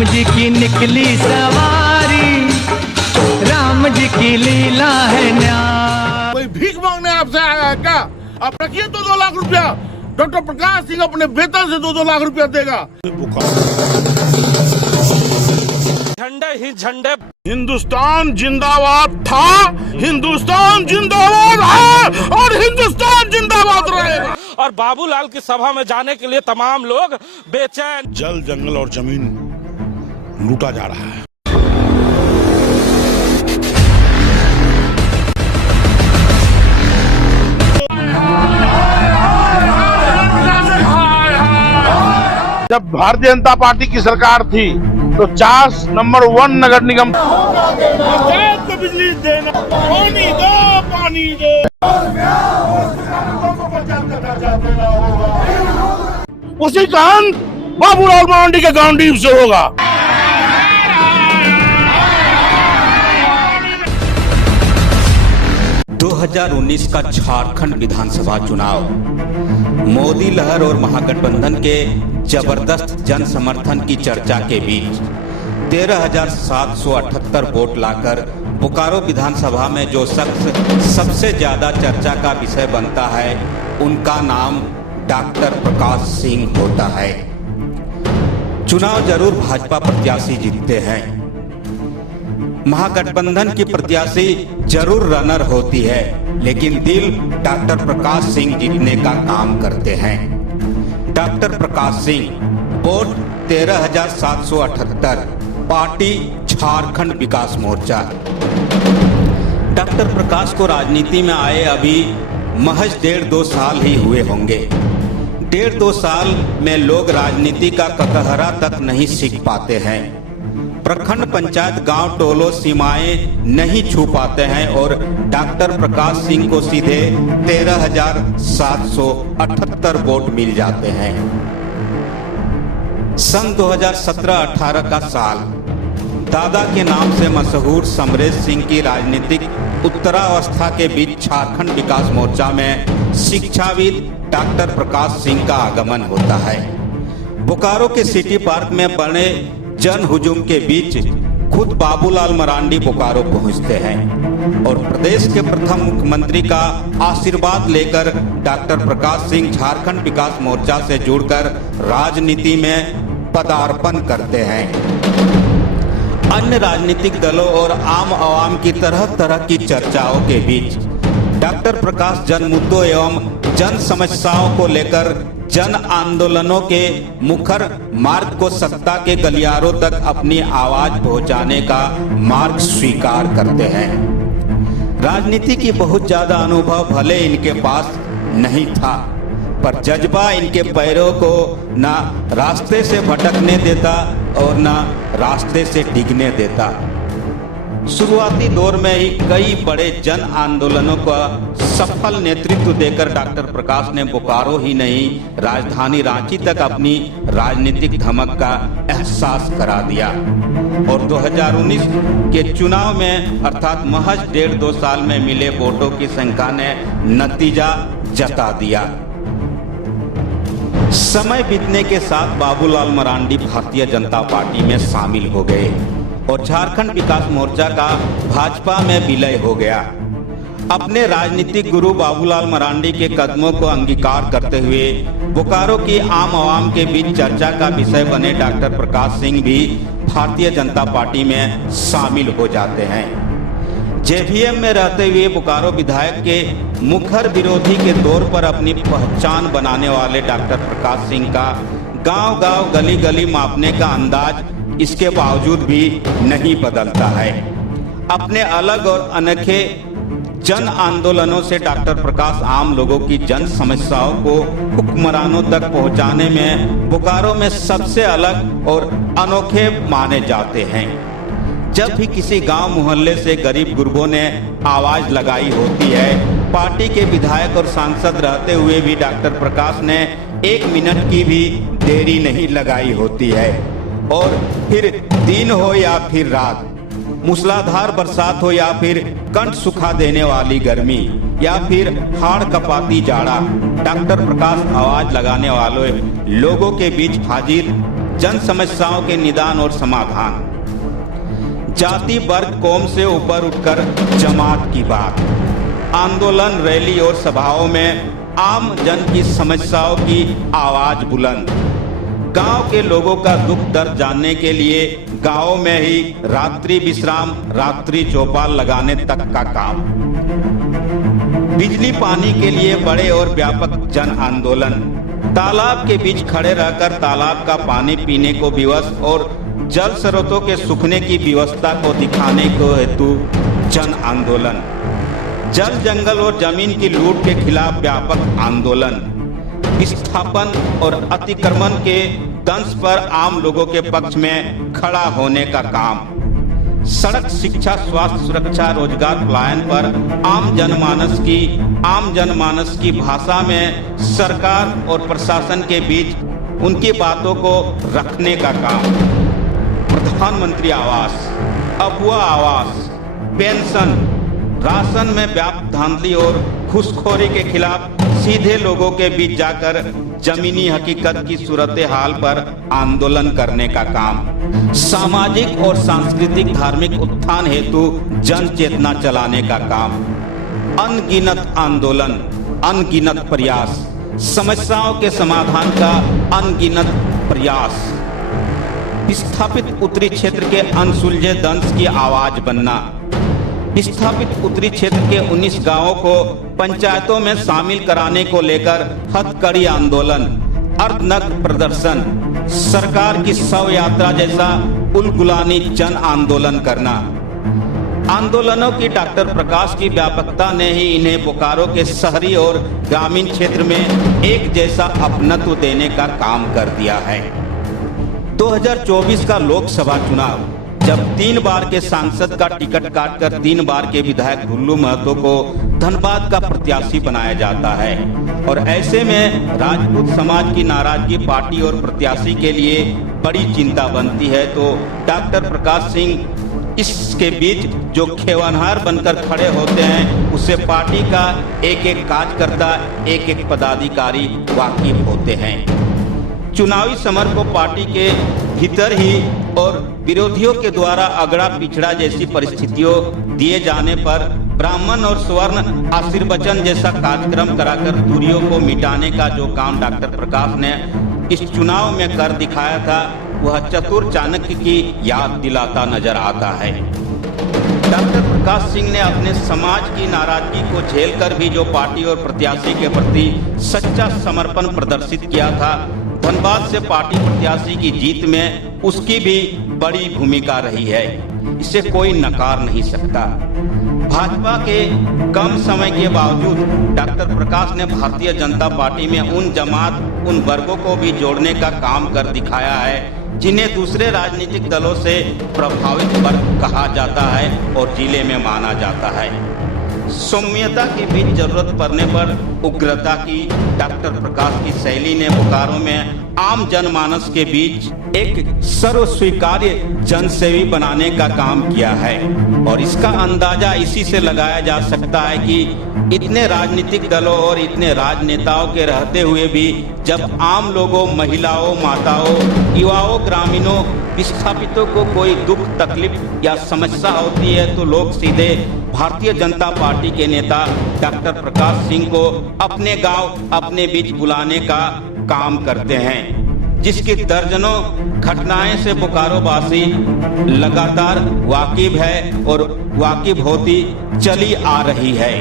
राम जी की निकली सवारी, राम जी की लीला है न्यारी। कोई भीख मांगने आपसे आया है क्या? आप रखिए 2-2 लाख रुपया। डॉक्टर प्रकाश सिंह अपने वेतन से 2-2 लाख रुपया देगा। झंडे ही झंडे। हिंदुस्तान जिंदाबाद था, हिंदुस्तान जिंदाबाद है और हिंदुस्तान जिंदाबाद रहेगा। और बाबूलाल की सभा में जाने के लिए तमाम लोग बेचैन। जल, जंगल और जमीन लूटा जा रहा है। जब भारतीय जनता पार्टी की सरकार थी तो 4 नंबर 1 नगर निगम को बिजली देना, पानी दो, पानी दो। उसी का अंत बाबूलाल मरांडी के गांडीव से होगा। (2019) का झारखंड विधानसभा चुनाव मोदी लहर और महागठबंधन के जबरदस्त जन समर्थन की चर्चा के बीच 13,778 वोट लाकर बोकारो विधानसभा में जो शख्स सबसे ज्यादा चर्चा का विषय बनता है, उनका नाम डॉक्टर प्रकाश सिंह होता है। चुनाव जरूर भाजपा प्रत्याशी जीतते हैं, महागठबंधन की प्रत्याशी जरूर रनर होती है, लेकिन दिल डॉक्टर प्रकाश सिंह जीतने का काम करते हैं। Doctor Prakash Singh, vote 13,778, party Jharkhand विकास मोर्चा। डॉक्टर प्रकाश को राजनीति में आए अभी महज 1.5-2 साल ही हुए होंगे। 1.5-2 साल में लोग राजनीति का ककहरा तक नहीं सीख पाते हैं, प्रखंड पंचायत गांव टोलों सीमाएं नहीं छू पाते हैं और डॉक्टर प्रकाश सिंह को सीधे 13,778 वोट मिल जाते हैं। सन 2017-18 का साल दादा के नाम से मशहूर समरेश सिंह की राजनीतिक उत्तरावस्था के बीच झारखंड विकास मोर्चा में शिक्षाविद डॉक्टर प्रकाश सिंह का आगमन होता है। बोकारो के सिटी पार्क में बने जन हुजूम के बीच खुद बाबूलाल मरांडी बोकारो पहुंचते हैं और प्रदेश के प्रथम मुख्यमंत्री का आशीर्वाद लेकर डॉक्टर प्रकाश सिंह झारखंड विकास मोर्चा से जुड़कर राजनीति में पदार्पण करते हैं। अन्य राजनीतिक दलों और आम आवाम की तरह तरह की चर्चाओं के बीच डॉक्टर प्रकाश जन मुद्दों एवं जन समस्याओं को लेकर जन आंदोलनों के मुखर मार्ग को सत्ता के गलियारों तक अपनी आवाज पहुंचाने का मार्ग स्वीकार करते हैं। राजनीति की बहुत ज्यादा अनुभव भले इनके पास नहीं था, पर जज्बा इनके पैरों को ना रास्ते से भटकने देता और ना रास्ते से डिगने देता। शुरुआती दौर में ही कई बड़े जन आंदोलनों का सफल नेतृत्व देकर डॉक्टर प्रकाश ने बोकारो ही नहीं, राजधानी रांची तक अपनी राजनीतिक धमक का एहसास करा दिया और 2019 के चुनाव में अर्थात महज 1.5-2 साल में मिले वोटों की संख्या ने नतीजा जता दिया। समय बीतने के साथ बाबूलाल मरांडी भारतीय जनता पार्टी में शामिल हो गए और झारखंड विकास मोर्चा का भाजपा में विलय हो गया। अपने राजनीतिक गुरु बाबूलाल मरांडी के कदमों को अंगीकार करते हुए बोकारो की आम आवाम के बीच चर्चा का विषय बने डॉक्टर प्रकाश सिंह भी भारतीय जनता पार्टी में शामिल हो जाते हैं। जेवीएम में रहते हुए बोकारो विधायक के मुखर विरोधी के तौर पर अपनी पहचान बनाने वाले डॉक्टर प्रकाश सिंह का गांव-गांव गली-गली मापने का अंदाज इसके बावजूद भी नहीं बदलता है। अपने अलग और अनोखे जन आंदोलनों से डॉक्टर प्रकाश आम लोगों की जन समस्याओं को हुक्मरानों तक पहुंचाने में बोकारो में सबसे अलग और अनोखे माने जाते हैं। जब भी किसी गांव मोहल्ले से गरीब गुरबों ने आवाज लगाई होती है, पार्टी के विधायक और सांसद रहते हुए भी डॉक्टर प्रकाश ने 1 मिनट की भी देरी नहीं लगाई होती है। और फिर दिन हो या फिर रात, मूसलाधार बरसात हो या फिर कंठ सुखा देने वाली गर्मी या फिर हाड़ कपाती जाड़ा, डॉक्टर प्रकाश आवाज लगाने वाले लोगों के बीच हाजिर जन समस्याओं के निदान और समाधान। जाति वर्ग कौम से ऊपर उठकर जमात की बात। आंदोलन, रैली और सभाओं में आम जन की समस्याओं की आवाज बुलंद। गांव के लोगों का दुख दर्द जानने के लिए गांव में ही रात्रि विश्राम, रात्रि चौपाल लगाने तक का काम। बिजली पानी के लिए बड़े और व्यापक जन आंदोलन। तालाब के बीच खड़े रहकर तालाब का पानी पीने को विवश और जल स्रोतों के सूखने की व्यवस्था को दिखाने को हेतु जन आंदोलन। जल, जंगल और जमीन की लूट के खिलाफ व्यापक आंदोलन। विस्थापन और अतिक्रमण के दंश पर आम लोगों के पक्ष में खड़ा होने का काम। सड़क, शिक्षा, स्वास्थ्य, सुरक्षा, रोजगार, पलायन पर आम जनमानस की भाषा में सरकार और प्रशासन के बीच उनकी बातों को रखने का काम। प्रधानमंत्री आवास, अफवाह आवास, पेंशन, राशन में व्याप्त धांधली और घूसखोरी के खिलाफ सीधे लोगों के बीच जाकर जमीनी हकीकत की सूरत हाल पर आंदोलन करने का काम। सामाजिक और सांस्कृतिक धार्मिक उत्थान हेतु जन चेतना चलाने का काम। अनगिनत आंदोलन, अनगिनत प्रयास, समस्याओं के समाधान का अनगिनत प्रयास। विस्थापित उत्तरी क्षेत्र के अनसुलझे दंश की आवाज बनना। विस्थापित उत्तरी क्षेत्र के 19 गांवों को पंचायतों में शामिल कराने को लेकर हथकड़ी आंदोलन, अर्धनग्न प्रदर्शन, सरकार की शव यात्रा जैसा उलगुलानी जन आंदोलन करना। आंदोलनों की डॉक्टर प्रकाश की व्यापकता ने ही इन्हें बोकारो के शहरी और ग्रामीण क्षेत्र में एक जैसा अपनत्व देने का काम कर दिया है। 2024 का लोकसभा चुनाव, जब 3 बार के सांसद का टिकट काटकर 3 बार के विधायक गुल्लू महतो को धनबाद का प्रत्याशी बनाया जाता है और ऐसे में राजपूत समाज की नाराजगी पार्टी और प्रत्याशी के लिए बड़ी चिंता बनती है, तो डॉक्टर प्रकाश सिंह इसके बीच जो खेवनहार बनकर खड़े होते हैं, उससे पार्टी का एक एक कार्यकर्ता, एक एक पदाधिकारी वाकिफ होते हैं। चुनावी समर को पार्टी के भीतर ही और विरोधियों के द्वारा अगड़ा पिछड़ा जैसी परिस्थितियों दिए जाने पर ब्राह्मण और स्वर्ण आशीर्वचन जैसा कार्यक्रम कराकर दूरियों को मिटाने का जो काम डॉक्टर प्रकाश ने इस चुनाव में कर दिखाया था, वह चतुर चाणक्य की याद दिलाता नजर आता है। डॉक्टर प्रकाश सिंह ने अपने समाज की नाराजगी को झेलकर भी जो पार्टी और प्रत्याशी के प्रति सच्चा समर्पण प्रदर्शित किया था, धनबाद से पार्टी प्रत्याशी की जीत में उसकी भी बड़ी भूमिका रही है, इसे कोई नकार नहीं सकता। भाजपा के कम समय के बावजूद डॉक्टर प्रकाश ने भारतीय जनता पार्टी में उन जमात, उन वर्गों को भी जोड़ने का काम कर दिखाया है जिन्हें दूसरे राजनीतिक दलों से प्रभावित वर्ग कहा जाता है और जिले में माना जाता है। सौम्यता के बीच जरूरत पड़ने पर उग्रता की डॉक्टर प्रकाश की शैली ने बोकारो में आम जनमानस के बीच एक सर्वस्वीकार्य जनसेवी बनाने का काम किया है और इसका अंदाजा इसी से लगाया जा सकता है कि इतने राजनीतिक दलों और इतने राजनेताओं के रहते हुए भी जब आम लोगों, महिलाओं, माताओं, युवाओं, ग्रामीणों, विस्थापितों को कोई दुख, तकलीफ या समस्या होती है तो लोग सीधे भारतीय जनता पार्टी के नेता डॉक्टर प्रकाश सिंह को अपने गांव, अपने बीच बुलाने का काम करते हैं, जिसकी दर्जनों घटनाएं से बोकारो वासी लगातार वाकिफ है और वाकिफ होती चली आ रही है।